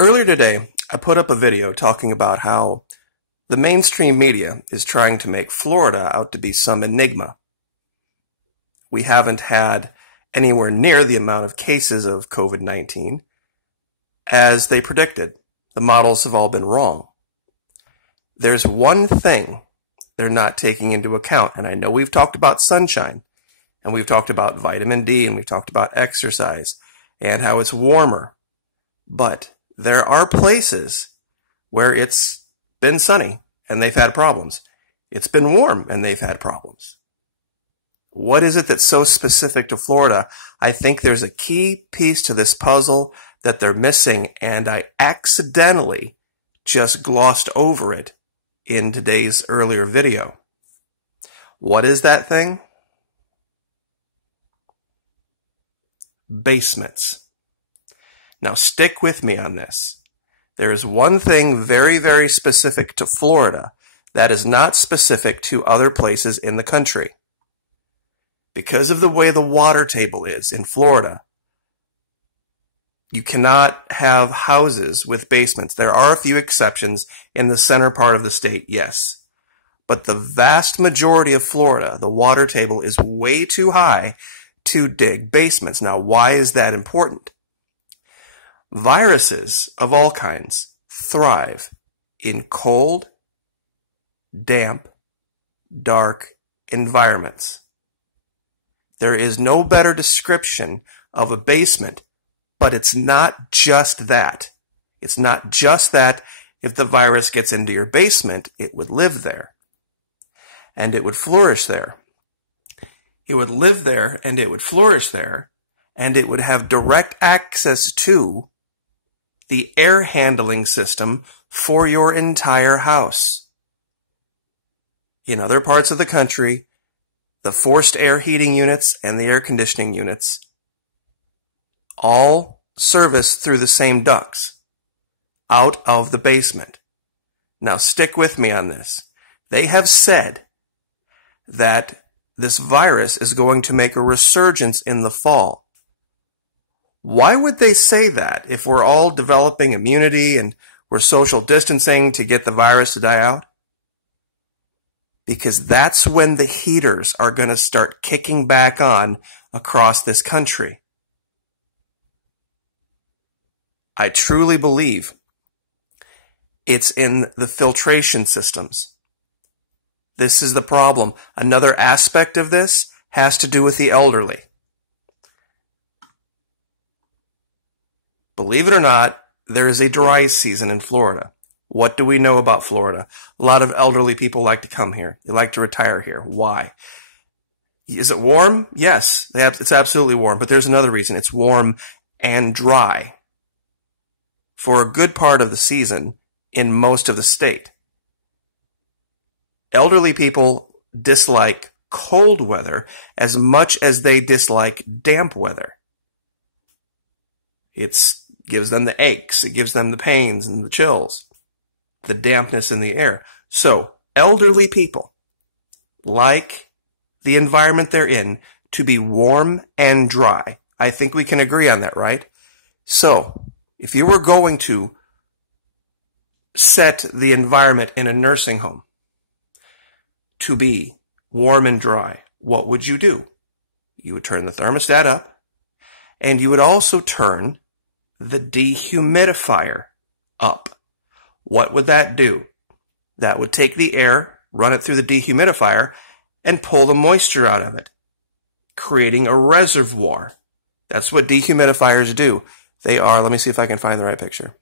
Earlier today, I put up a video talking about how the mainstream media is trying to make Florida out to be some enigma. We haven't had anywhere near the amount of cases of COVID-19 as they predicted. The models have all been wrong. There's one thing they're not taking into account, and I know we've talked about sunshine, and we've talked about vitamin D, and we've talked about exercise, and how it's warmer. But there are places where it's been sunny and they've had problems. It's been warm and they've had problems. What is it that's so specific to Florida? I think there's a key piece to this puzzle that they're missing, and I accidentally just glossed over it in today's earlier video. What is that thing? Basements. Now stick with me on this. There is one thing very, very specific to Florida that is not specific to other places in the country. Because of the way the water table is in Florida, you cannot have houses with basements. There are a few exceptions in the center part of the state, yes. But the vast majority of Florida, the water table is way too high to dig basements. Now, why is that important? Viruses of all kinds thrive in cold, damp, dark environments. There is no better description of a basement, but it's not just that. It's not just that if the virus gets into your basement, it would live there. And it would flourish there. It would live there and it would flourish there, and it would have direct access to the air handling system for your entire house. In other parts of the country, the forced air heating units and the air conditioning units all service through the same ducts out of the basement. Now stick with me on this. They have said that this virus is going to make a resurgence in the fall. Why would they say that if we're all developing immunity and we're social distancing to get the virus to die out? Because that's when the heaters are going to start kicking back on across this country. I truly believe it's in the filtration systems. This is the problem. Another aspect of this has to do with the elderly. Believe it or not, there is a dry season in Florida. What do we know about Florida? A lot of elderly people like to come here. They like to retire here. Why? Is it warm? Yes, it's absolutely warm. But there's another reason. It's warm and dry for a good part of the season in most of the state. Elderly people dislike cold weather as much as they dislike damp weather. It gives them the aches. It gives them the pains and the chills, the dampness in the air. So elderly people like the environment they're in to be warm and dry. I think we can agree on that, right? So if you were going to set the environment in a nursing home to be warm and dry, what would you do? You would turn the thermostat up, and you would also turn the dehumidifier up. What would that do? That would take the air, run it through the dehumidifier, and pull the moisture out of it, creating a reservoir. That's what dehumidifiers do. They are, let me see if I can find the right picture.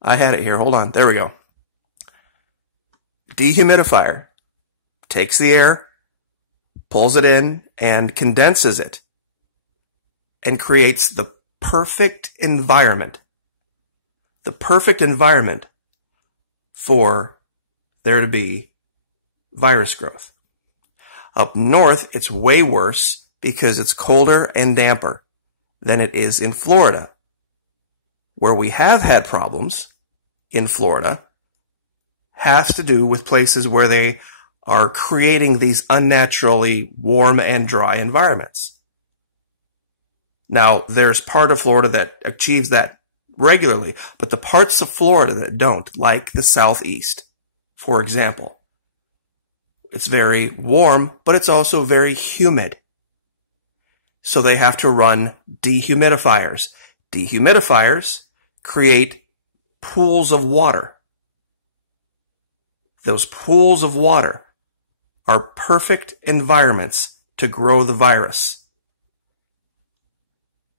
I had it here. Hold on. There we go. Dehumidifier takes the air, pulls it in, and condenses it, and creates the perfect environment. The perfect environment for there to be virus growth. Up north, it's way worse because it's colder and damper than it is in Florida. Where we have had problems in Florida has to do with places where they are creating these unnaturally warm and dry environments. Now, there's part of Florida that achieves that regularly, but the parts of Florida that don't, like the Southeast, for example, it's very warm, but it's also very humid. So they have to run dehumidifiers. Dehumidifiers create pools of water. Those pools of water are perfect environments to grow the virus.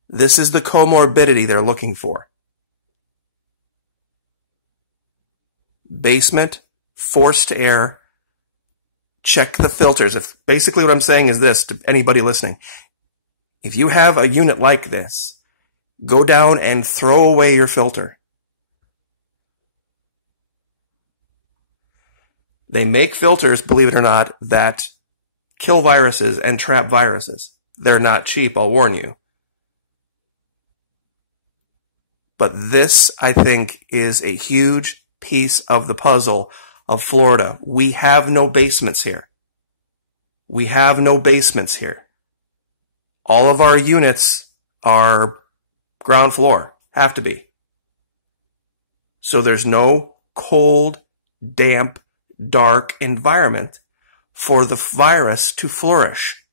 This is the comorbidity they're looking for. Basement, forced air, check the filters. Basically what I'm saying is this to anybody listening. If you have a unit like this, go down and throw away your filter. They make filters, believe it or not, that kill viruses and trap viruses. They're not cheap, I'll warn you. But this, I think, is a huge piece of the puzzle of Florida. We have no basements here. We have no basements here. All of our units are ground floor, have to be. So there's no cold, damp, dark environment for the virus to flourish.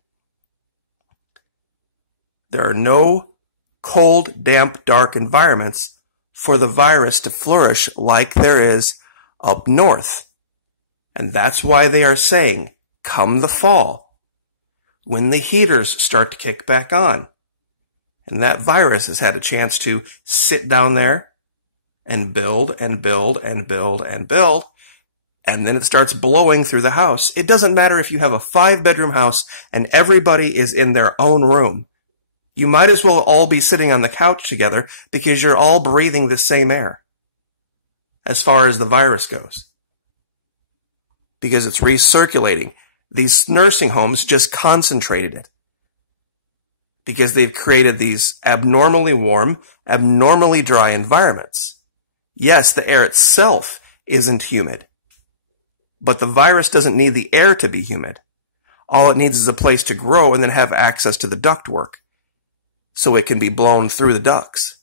There are no cold, damp, dark environments for the virus to flourish like there is up north. And that's why they are saying, come the fall, when the heaters start to kick back on, and that virus has had a chance to sit down there and build and build and build and build, and then it starts blowing through the house. It doesn't matter if you have a 5-bedroom house and everybody is in their own room. You might as well all be sitting on the couch together because you're all breathing the same air as far as the virus goes. Because it's recirculating. These nursing homes just concentrated it. Because they've created these abnormally warm, abnormally dry environments. Yes, the air itself isn't humid. But the virus doesn't need the air to be humid. All it needs is a place to grow and then have access to the ductwork, so it can be blown through the ducts.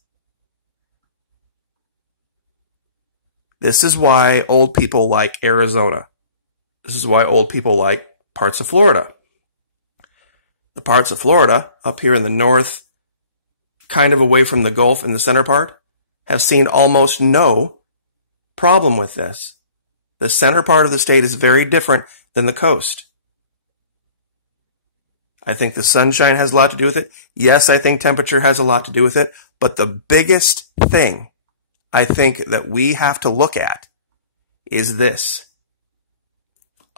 This is why old people like Arizona. This is why old people like parts of Florida. The parts of Florida, up here in the north, kind of away from the Gulf in the center part, have seen almost no problem with this. The center part of the state is very different than the coast. I think the sunshine has a lot to do with it. Yes, I think temperature has a lot to do with it. But the biggest thing I think that we have to look at is this.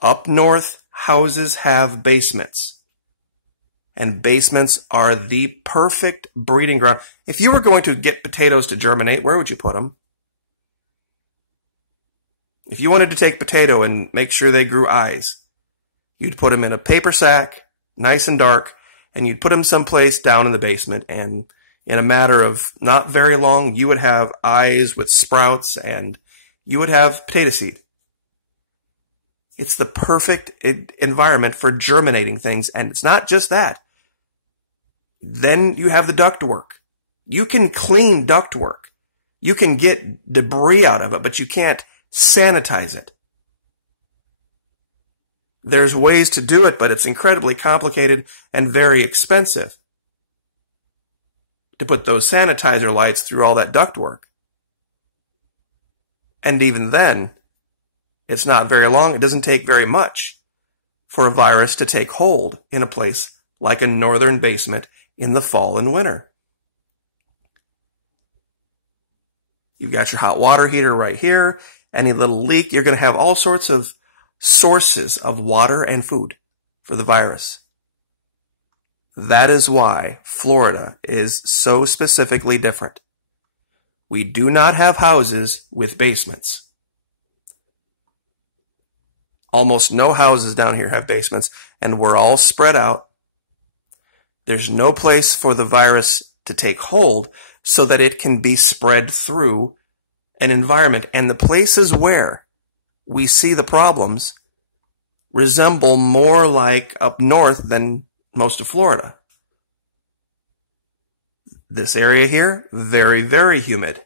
Up north, houses have basements. And basements are the perfect breeding ground. If you were going to get potatoes to germinate, where would you put them? If you wanted to take potato and make sure they grew eyes, you'd put them in a paper sack, nice and dark, and you'd put them someplace down in the basement, and in a matter of not very long, you would have eyes with sprouts, and you would have potato seed. It's the perfect environment for germinating things, and it's not just that. Then you have the ductwork. You can clean ductwork. You can get debris out of it, but you can't sanitize it. There's ways to do it, but it's incredibly complicated and very expensive to put those sanitizer lights through all that ductwork. And even then, it's not very long. It doesn't take very much for a virus to take hold in a place like a northern basement in the fall and winter. You've got your hot water heater right here. Any little leak, you're going to have all sorts of sources of water and food for the virus. That is why Florida is so specifically different. We do not have houses with basements. Almost no houses down here have basements, and we're all spread out. There's no place for the virus to take hold so that it can be spread through an environment. And the places where we see the problems resemble more like up north than most of Florida. This area here, very, very humid.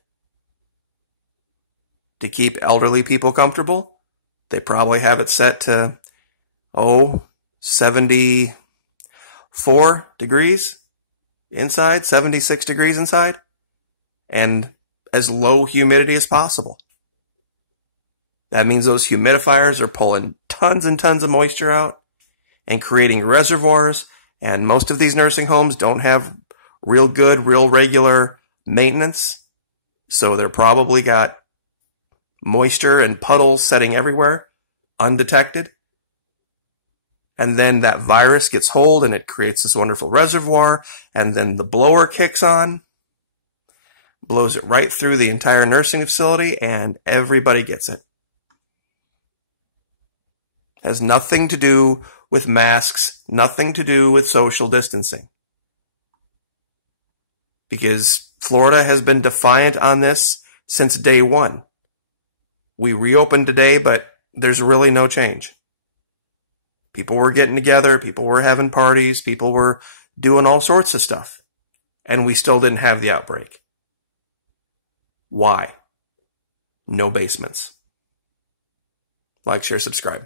To keep elderly people comfortable, they probably have it set to, 74 degrees inside, 76 degrees inside, and as low humidity as possible. That means those humidifiers are pulling tons and tons of moisture out and creating reservoirs, and most of these nursing homes don't have real good, real regular maintenance, so they're probably got moisture and puddles setting everywhere, undetected. And then that virus gets hold and it creates this wonderful reservoir, and then the blower kicks on, blows it right through the entire nursing facility, and everybody gets it. Has nothing to do with masks, nothing to do with social distancing. Because Florida has been defiant on this since day one. We reopened today, but there's really no change. People were getting together, people were having parties, people were doing all sorts of stuff. And we still didn't have the outbreak. Why? No basements. Like, share, subscribe.